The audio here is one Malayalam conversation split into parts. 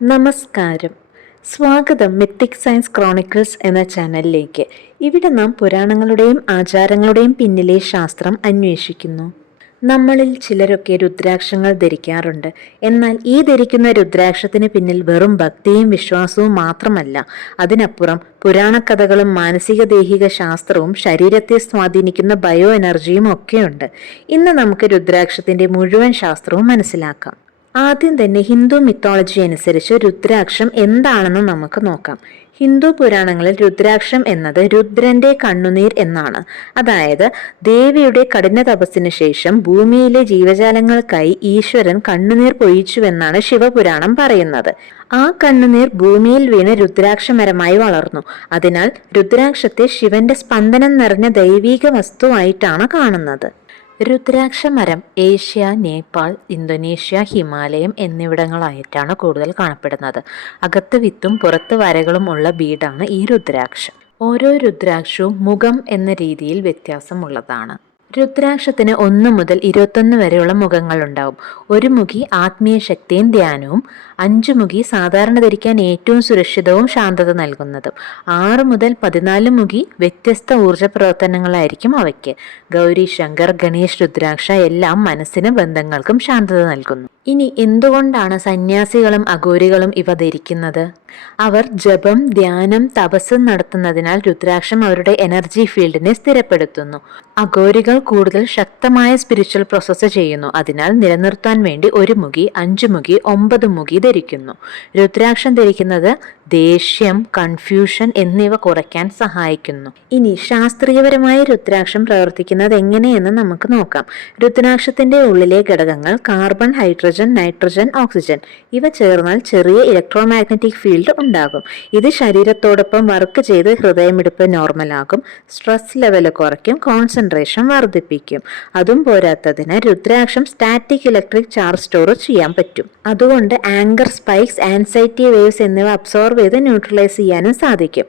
നമസ്കാരം. സ്വാഗതം മിത്തിക് സയൻസ് ക്രോണിക്കിൾസ് എന്ന ചാനലിലേക്ക്. ഇവിടെ നാം പുരാണങ്ങളുടെയും ആചാരങ്ങളുടെയും പിന്നിലെ ശാസ്ത്രം അന്വേഷിക്കുന്നു. നമ്മളിൽ ചിലരൊക്കെ രുദ്രാക്ഷങ്ങൾ ധരിക്കാറുണ്ട്. എന്നാൽ ഈ ധരിക്കുന്ന രുദ്രാക്ഷത്തിന് പിന്നിൽ വെറും ഭക്തിയും വിശ്വാസവും മാത്രമല്ല, അതിനപ്പുറം പുരാണക്കഥകളും മാനസിക ദൈഹിക ശാസ്ത്രവും ശരീരത്തെ സ്വാധീനിക്കുന്ന ബയോ എനർജിയും ഒക്കെയുണ്ട്. ഇന്ന് നമുക്ക് രുദ്രാക്ഷത്തിന്റെ മുഴുവൻ ശാസ്ത്രവും മനസ്സിലാക്കാം. ആദ്യം തന്നെ ഹിന്ദു മിത്തോളജി അനുസരിച്ച് രുദ്രാക്ഷം എന്താണെന്ന് നമുക്ക് നോക്കാം. ഹിന്ദു പുരാണങ്ങളിൽ രുദ്രാക്ഷം എന്നത് രുദ്രന്റെ കണ്ണുനീർ എന്നാണ്. അതായത് ദേവിയുടെ കഠിന തപസ്സിന് ശേഷം ഭൂമിയിലെ ജീവജാലങ്ങൾക്കായി ഈശ്വരൻ കണ്ണുനീർ പൊഴിച്ചുവെന്നാണ് ശിവപുരാണം പറയുന്നത്. ആ കണ്ണുനീർ ഭൂമിയിൽ വീണ് രുദ്രാക്ഷമരമായി വളർന്നു. അതിനാൽ രുദ്രാക്ഷത്തെ ശിവന്റെ സ്പന്ദനം നിറഞ്ഞ ദൈവീക വസ്തുവായിട്ടാണ് കാണുന്നത്. രുദ്രാക്ഷമരം ഏഷ്യ, നേപ്പാൾ, ഇന്തോനേഷ്യ, ഹിമാലയം എന്നിവിടങ്ങളായിട്ടാണ് കൂടുതൽ കാണപ്പെടുന്നത്. അകത്ത് വിത്തും പുറത്ത് വരകളും ഉള്ള ബീഡാണ് ഈ രുദ്രാക്ഷം. ഓരോ രുദ്രാക്ഷവും മുഖം എന്ന രീതിയിൽ വ്യത്യാസമുള്ളതാണ്. രുദ്രാക്ഷത്തിന് 1 മുതൽ 21 വരെയുള്ള മുഖങ്ങളുണ്ടാവും. ഒരു മുഖി ആത്മീയ ശക്തിയും ധ്യാനവും, 5 മുഖി സാധാരണ ധരിക്കാൻ ഏറ്റവും സുരക്ഷിതവും ശാന്തത നൽകുന്നതും, 6 മുതൽ 14 മുഖി വ്യത്യസ്ത ഊർജ പ്രവർത്തനങ്ങളായിരിക്കും അവയ്ക്ക്. ഗൗരി, ശങ്കർ, ഗണേശ് രുദ്രാക്ഷ എല്ലാം മനസ്സിന് ബന്ധങ്ങൾക്കും ശാന്തത നൽകുന്നു. ഇനി എന്തുകൊണ്ടാണ് സന്യാസികളും അഘോരികളും ഇവ ധരിക്കുന്നത്? അവർ ജപം, ധ്യാനം, തപസ് നടത്തുന്നതിനാൽ രുദ്രാക്ഷം അവരുടെ എനർജി ഫീൽഡിനെ സ്ഥിരപ്പെടുത്തുന്നു. അഘോരികൾ കൂടുതൽ ശക്തമായ സ്പിരിച്വൽ പ്രോസസ്സ് ചെയ്യുന്നു. അതിനാൽ നിലനിർത്താൻ വേണ്ടി 1 മുഖി, 5 മുഖി, 9 മുഖി ധരിക്കുന്നു. രുദ്രാക്ഷം ധരിക്കുന്നത് ദേഷ്യം, കൺഫ്യൂഷൻ എന്നിവ കുറയ്ക്കാൻ സഹായിക്കുന്നു. ഇനി ശാസ്ത്രീയപരമായി രുദ്രാക്ഷം പ്രവർത്തിക്കുന്നത് എങ്ങനെയെന്ന് നമുക്ക് നോക്കാം. രുദ്രാക്ഷത്തിന്റെ ഉള്ളിലെ ഘടകങ്ങൾ കാർബൺ, ഹൈഡ്രജൻ, നൈട്രജൻ, ഓക്സിജൻ ഇവ ചേർന്നാൽ ചെറിയ ഇലക്ട്രോമാഗ്നറ്റിക് ഫീൽഡ് ഉണ്ടാകും. ഇത് ശരീരത്തോടൊപ്പം വർക്ക് ചെയ്ത് ഹൃദയമിടിപ്പ് നോർമലാകും, സ്ട്രെസ് ലെവൽ കുറയ്ക്കും, കോൺസെൻട്രേഷൻ വർദ്ധിപ്പിക്കും. അതും പോരാത്തതിന് രുദ്രാക്ഷം സ്റ്റാറ്റിക് ഇലക്ട്രിക് ചാർജ് സ്റ്റോർ ചെയ്യാൻ പറ്റും. അതുകൊണ്ട് ആങ്കർ സ്പൈക്സ്, ആൻസൈറ്റി വേവ്സ് എന്നിവ അബ്സോർബ് ചെയ്ത് ന്യൂട്രലൈസ് ചെയ്യാനും സാധിക്കും.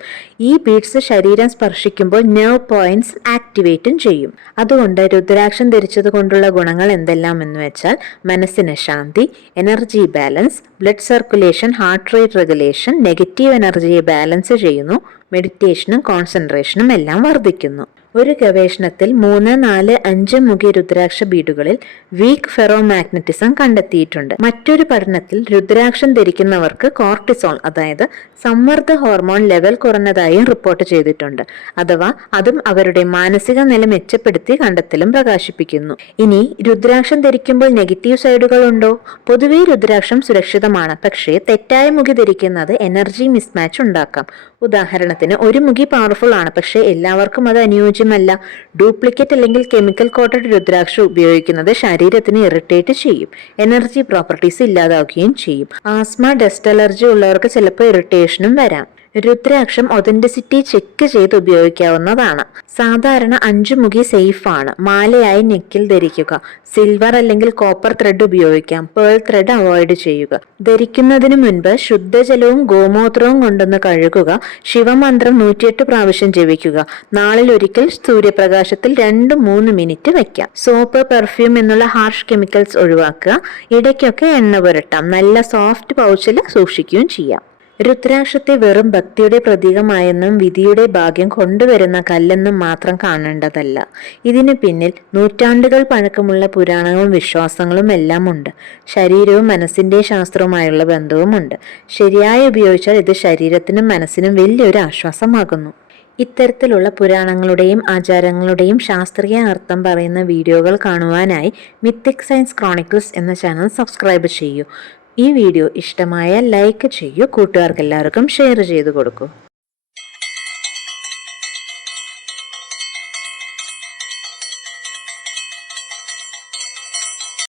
ഈ ബീഡ്സ് ശരീരം സ്പർശിക്കുമ്പോൾ നെർവ് പോയിന്റ്സ് ആക്ടിവേറ്റും ചെയ്യും. അതുകൊണ്ട് രുദ്രാക്ഷം ധരിച്ചത് കൊണ്ടുള്ള ഗുണങ്ങൾ എന്തെല്ലാം എന്ന് വെച്ചാൽ മനസ്സിന് ശാന്തി, energy balance, blood circulation, heart rate regulation, negative എനർജിയെ ബാലൻസ് ചെയ്യുന്നു, മെഡിറ്റേഷനും കോൺസെൻട്രേഷനും എല്ലാം വർദ്ധിക്കുന്നു. ഒരു ഗവേഷണത്തിൽ 3, 4, 5 മുഖി രുദ്രാക്ഷ ബീഡുകളിൽ വീക്ക് ഫെറോമാഗ്നറ്റിസം കണ്ടെത്തിയിട്ടുണ്ട്. മറ്റൊരു പഠനത്തിൽ രുദ്രാക്ഷം ധരിക്കുന്നവർക്ക് കോർട്ടിസോൾ, അതായത് സമ്മർദ്ദ ഹോർമോൺ ലെവൽ കുറഞ്ഞതായും റിപ്പോർട്ട് ചെയ്തിട്ടുണ്ട്. അഥവാ അതും അവരുടെ മാനസിക നില മെച്ചപ്പെടുത്തി കണ്ടെത്തലും പ്രകാശിപ്പിക്കുന്നു. ഇനി രുദ്രാക്ഷം ധരിക്കുമ്പോൾ നെഗറ്റീവ് സൈഡുകൾ ഉണ്ടോ? പൊതുവെ രുദ്രാക്ഷം സുരക്ഷിതമാണ്. പക്ഷേ തെറ്റായ മുഖി ധരിക്കുന്നത് എനർജി മിസ്മാച്ച് ഉണ്ടാക്കാം. ഉദാഹരണത്തിന്, ഒരു മുഖി പവർഫുൾ ആണ്, പക്ഷേ എല്ലാവർക്കും അത് അനുയോജ്യമല്ല. ഡ്യൂപ്ലിക്കേറ്റ് അല്ലെങ്കിൽ കെമിക്കൽ കോട്ടഡ് രുദ്രാക്ഷം ഉപയോഗിക്കുന്നത് ശരീരത്തിന് ഇറിറ്റേറ്റ് ചെയ്യും, എനർജി പ്രോപ്പർട്ടീസ് ഇല്ലാതാക്കുകയും ചെയ്യും. ആസ്മ, ഡസ്റ്റ് അലർജി ഉള്ളവർക്ക് ചിലപ്പോൾ ഇറിറ്റേഷനും വരാം. രുദ്രാക്ഷം ഒതന്റിസിറ്റി ചെക്ക് ചെയ്ത് ഉപയോഗിക്കാവുന്നതാണ്. സാധാരണ 5 മുഖി സേഫ് ആണ്. മാലയായി നെക്കിൽ ധരിക്കുക. സിൽവർ അല്ലെങ്കിൽ കോപ്പർ ത്രെഡ് ഉപയോഗിക്കാം. പേൾ ത്രെഡ് അവോയ്ഡ് ചെയ്യുക. ധരിക്കുന്നതിന് മുൻപ് ശുദ്ധജലവും ഗോമൂത്രവും കൊണ്ടൊന്ന് കഴുകുക. ശിവമന്ത്രം 108 പ്രാവശ്യം ജപിക്കുക. നാളിൽ ഒരിക്കൽ സൂര്യപ്രകാശത്തിൽ 2-3 മിനിറ്റ് വയ്ക്കാം. സോപ്പ്, പെർഫ്യൂം എന്നുള്ള ഹാർഷ് കെമിക്കൽസ് ഒഴിവാക്കുക. ഇടയ്ക്കൊക്കെ എണ്ണ പുരട്ടാം. നല്ല സോഫ്റ്റ് പൗച്ചിൽ സൂക്ഷിക്കുകയും ചെയ്യാം. രുദ്രാക്ഷത്തെ വെറും ഭക്തിയുടെ പ്രതീകമായെന്നും വിധിയുടെ ഭാഗ്യം കൊണ്ടുവരുന്ന കല്ലെന്നും മാത്രം കാണേണ്ടതല്ല. ഇതിനു പിന്നിൽ നൂറ്റാണ്ടുകൾ പഴക്കമുള്ള പുരാണങ്ങളും വിശ്വാസങ്ങളും എല്ലാം ഉണ്ട്. ശരീരവും മനസ്സിന്റെ ശാസ്ത്രവുമായുള്ള ബന്ധവുമുണ്ട്. ശരിയായി ഉപയോഗിച്ചാൽ ഇത് ശരീരത്തിനും മനസ്സിനും വലിയൊരു ആശ്വാസമാകുന്നു. ഇത്തരത്തിലുള്ള പുരാണങ്ങളുടെയും ആചാരങ്ങളുടെയും ശാസ്ത്രീയ അർത്ഥം പറയുന്ന വീഡിയോകൾ കാണുവാനായി മിത്തിക് സയൻസ് ക്രോണിക്കിൾസ് എന്ന ചാനൽ സബ്സ്ക്രൈബ് ചെയ്യൂ. ഈ വീഡിയോ ഇഷ്ടമായാൽ ലൈക്ക് ചെയ്യൂ. കൂട്ടുകാർക്ക് എല്ലാവർക്കും ഷെയർ ചെയ്തു കൊടുക്കൂ.